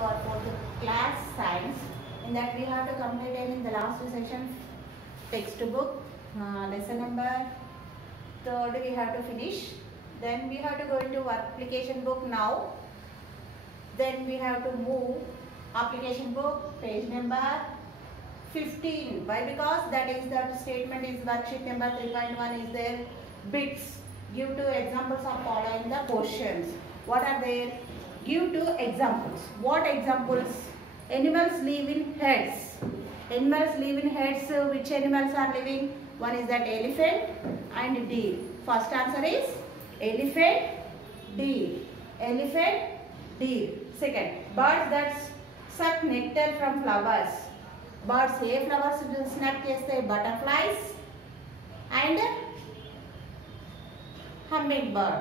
our fourth class science. In that we have to complete in the last section textbook lesson number third we have to finish. Then we have to go into application book now. Then we have to move application book page number 15. Why? Because that is the statement is worksheet number 3.1 is there. Bits. Give two examples of following the questions. What are there? Give two examples. What examples? Animals live in herds. Animals live in herds. Which animals are living? One is that elephant and deer. First answer is elephant, deer. Elephant, deer. Second, birds that suck nectar from flowers. Birds A flowers snap చేస్తాయి? Butterflies and hummingbird.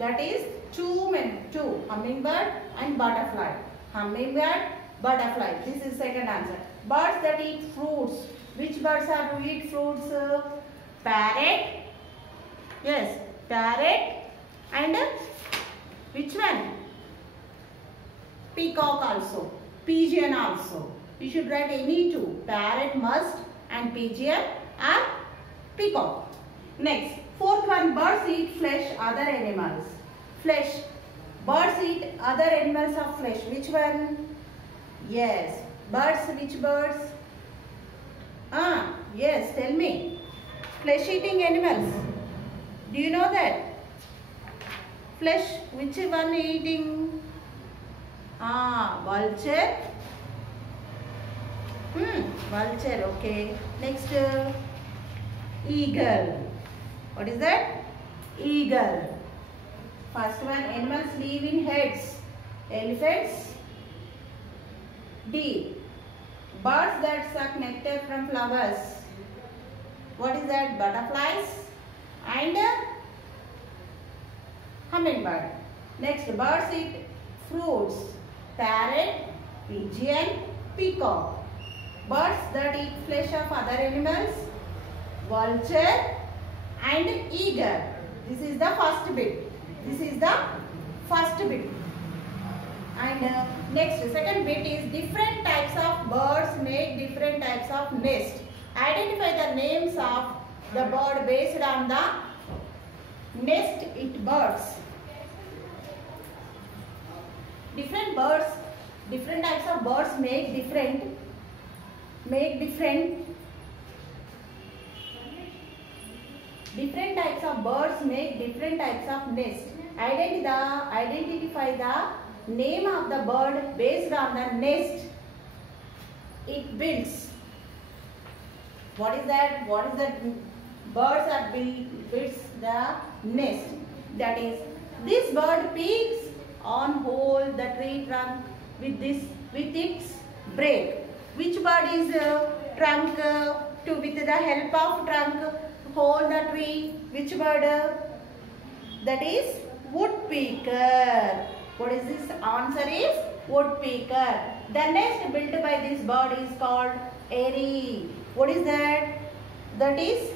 That is two hummingbird and butterfly. Hummingbird, butterfly. This is second answer. Birds that eat fruits. Which birds are to eat fruits? Parrot. Yes, parrot and which one? Peacock also. Pigeon also. You should write any two. Parrot, musk and pigeon are peacock. Next, fourth one, birds eat flesh, other animals. Flesh. Birds eat other animals of flesh. Which one? Yes. Birds, which birds? Yes, tell me. Flesh eating animals. Do you know that? Flesh, which one eating? Vulture. Vulture, okay. Next, eagle. What is that? Eagle. First one, animals live in herds. Elephants, deer. Birds that suck nectar from flowers. What is that? Butterflies and hummingbird. Next, birds eat fruits. Parrot, pigeon, peacock. Birds that eat flesh of other animals. Vulture and eagle. This is the first bit. This is the first bit. And next, second bit is different types of birds make different types of nest. Identify the names of the bird based on the nest it birds. Different types of birds make different types of birds make different types of nest. Identify the name of the bird based on the nest it builds. What is that? What is that? Birds are builds the nest. That is, this bird peeks on hole the tree trunk with its beak. Which bird is trunk with the help of trunk hold the tree? Which bird? That is woodpecker. What is this? Answer is woodpecker. The nest built by this bird is called eyrie. What is that? That is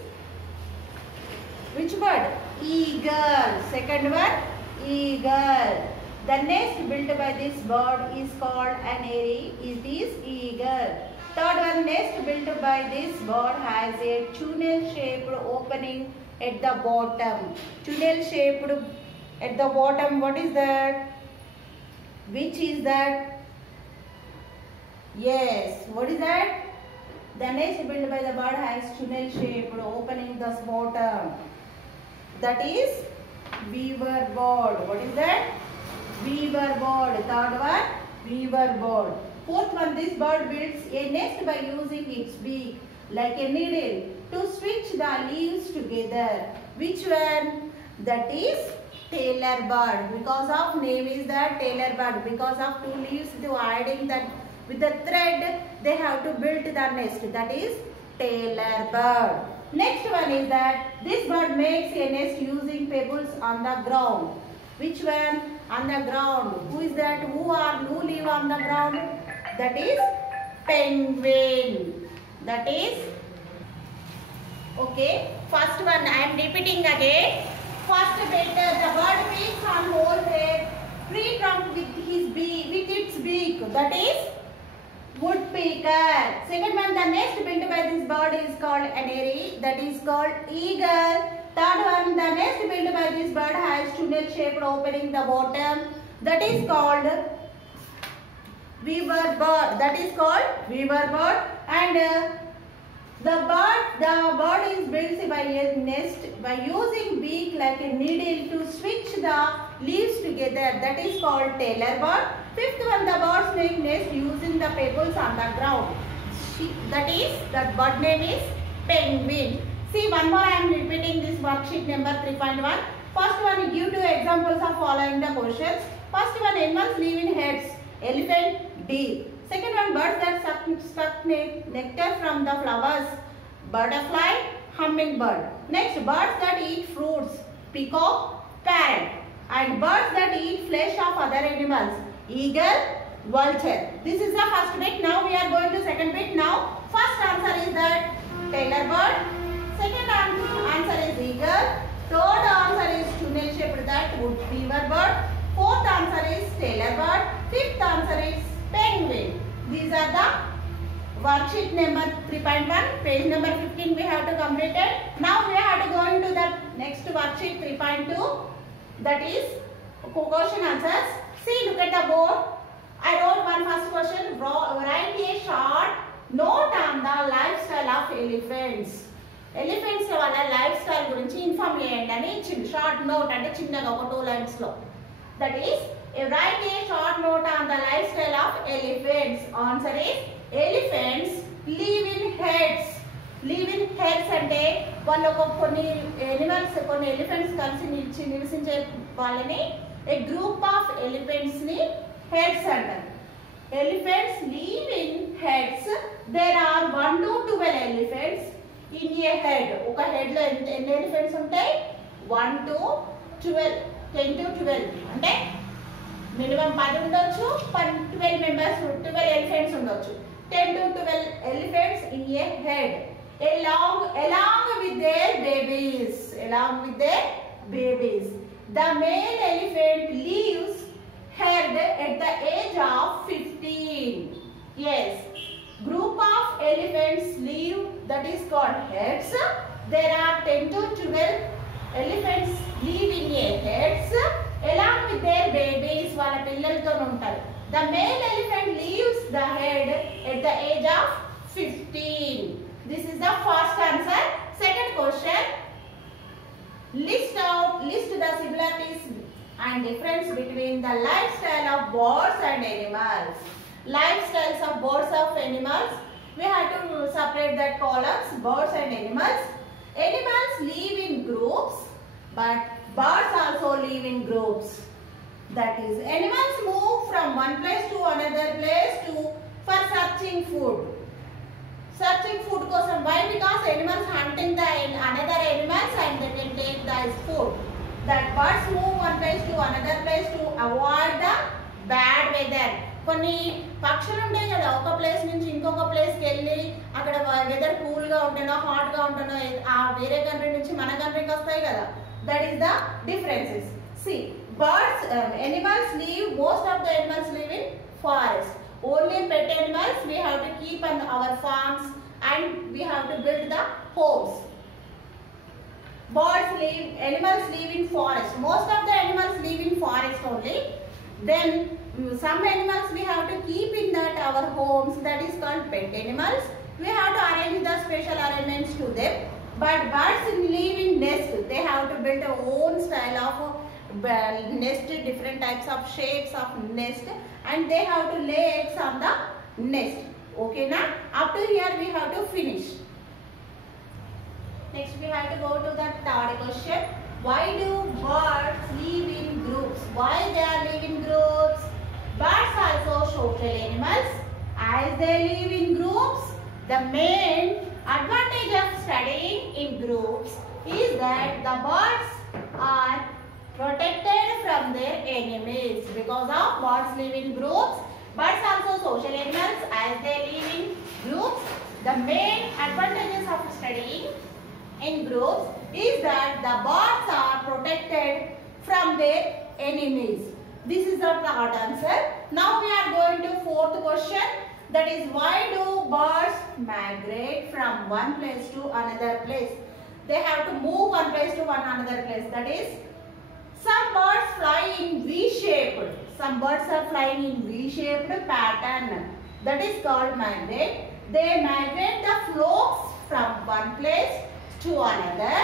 which bird? Eagle. Second one, eagle. The nest built by this bird is called an eyrie. It is eagle. Third one, nest built by this bird has a tunnel-shaped opening at the bottom. Tunnel-shaped at the bottom. What is that? Which is that? Yes. What is that? The nest built by the bird has tunnel-shaped opening at the bottom. That is weaver bird. What is that? Weaver bird. Third one, weaver bird. Fourth one, this bird builds a nest by using its beak like a needle to stitch the leaves together. Which one? That is tailor bird. Because of name is that tailor bird. Because of two leaves to hiding that with the thread they have to build the nest. That is tailor bird. Next one is that this bird makes a nest using pebbles on the ground. Which one? On the ground. Who is that? Who live on the ground? That is penguin. That is okay. First one I am repeating again. First bit, the bird peeks on hole where tree trunk with its beak. That is woodpecker. Second one, the nest built by this bird is called an eyrie. That is called eagle. Third one, the nest built by this bird has tunnel-shaped opening the bottom. That is called weaver bird. That is called weaver bird. And the bird is built by a nest by using beak like a needle to switch the leaves together. That is called tailor bird. Fifth one, the birds make nest using the pebbles on the ground. That bird name is penguin. See, one more I am repeating this worksheet number 3.1. First one, give two examples of following the questions. First one, animals live in heads. Elephant, deer. Second one, birds that suck nectar from the flowers. Butterfly, hummingbird. Next, birds that eat fruits. Peacock, parrot. And birds that eat flesh of other animals. Eagle, vulture. This is the first bit. Now we are going to second bit. Now, first answer is that tailor bird. Second answer is eagle. Third answer is tunnel-shaped, that weaver bird. Fourth answer is tailor bird. Fifth answer is penguin. These are the worksheet number 3.1. Page number 15 we have to complete it. Now we have to go into the next worksheet 3.2. That is question answers. See, look at the board. I wrote one first question. Write a short note on the lifestyle of elephants. Elephants వాళ్ళ life style గురించి inform చేయండి అని ఇచ్చింది. Short note అంటే చిన్నగా ఒక 2 lines లో. That is, write a short note on the lifestyle of elephants. Answer is, elephants live in herds. Live in herds అంటే వాళ్ళు కొన్ని animals, కొన్ని elephants కలిసి నివసించే వాళ్ళని a group of elephants ని herds అంటారు. Elephants live in herds. There are 1 to 12 elephants in a herd. ఒక హెడ్ లో ఎన్ని ఎలిఫెంట్స్ ఉంటాయి? 1 to 12, 10 to 12 అంటే మినిమం 10 ఉండొచ్చు, 12 మెంబర్స్, 12 ఎలిఫెంట్స్ ఉండొచ్చు. 10 to 12 elephants in a herd along with their babies. The male elephant leaves herd at the age of 15. Yes, group of elephants live, that is called herds. There are 10 to 12 elephants live in a herds along with their babies. వాళ్ళ పిల్లలతో ఉంటారు. The male elephant leaves the herd at the age of 15. This is the first answer. Second question, list the similarities and difference between the lifestyle of birds and animals. Lifestyles of birds of animals, we have to separate that columns. Birds and animals. Animals live in groups, but birds also live in groups. That is, animals move from one place to another place for searching food. Searching food కోసం. Why? Because animals hunting the another animals and they can take the food. That birds move one place to another place to avoid the bad weather. కొన్ని పక్షులు ఉంటాయి కదా, ఒక place నుంచి ఇంకొక ప్లేస్కి వెళ్ళి అక్కడ వెదర్ కూల్గా ఉంటేనో హాట్గా ఉంటేనో ఆ వేరే కంట్రీ నుంచి మన కంట్రీకి వస్తాయి కదా. That is the differences. See, birds, animals live, most of the animals live in forest. Only pet animals we have to keep on our farms and we have to build the homes. Animals live in forest. Most of the animals live in forest only. Then some animals we have to keep in that our homes, that is called pet animals. We have to arrange the special arrangements to them. But birds live in nest. They have to build their own style of nest, different types of shapes of nest, and they have to lay eggs on the nest. Okay, now up to here we have to finish. Next we have to go to the third question. Why do birds live in groups? Why they are live in groups? Birds are also social animals. As they live in groups, the main advantage of studying in groups is that the birds are protected from their enemies. Because of birds live in groups, birds are also social animals. As they live in groups, the main advantages of studying in groups is that the birds are protected from their enemies. This is the short answer. Now we are going to fourth question. That is, why do birds migrate from one place to another place? They have to move one place to another place. That is, some birds fly in V-shaped. Some birds are flying in V-shaped pattern. That is called migrate. They migrate the flocks from one place to another.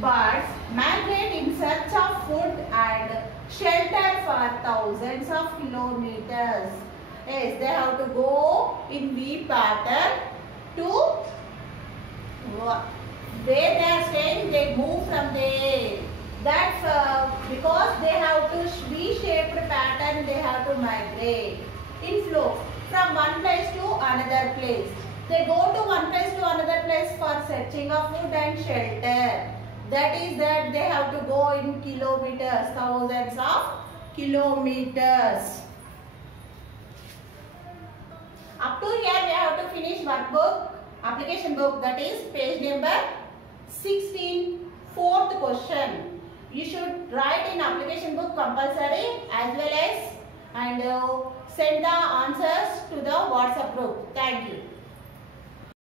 Birds migrate in search of food and shelter for thousands of kilometers. Yes, they have to go in V pattern to where they are staying. They move from there. That's because they have to V-shaped pattern. They have to migrate in flow from one place to another place. They go to one place to another place for searching of food and shelter. That is that they have to go in kilometers, thousands of kilometers. Up to here we have to finish workbook, application book, that is page number 16, fourth question. You should write in application book compulsory as well as and send the answers to the WhatsApp group. Thank you.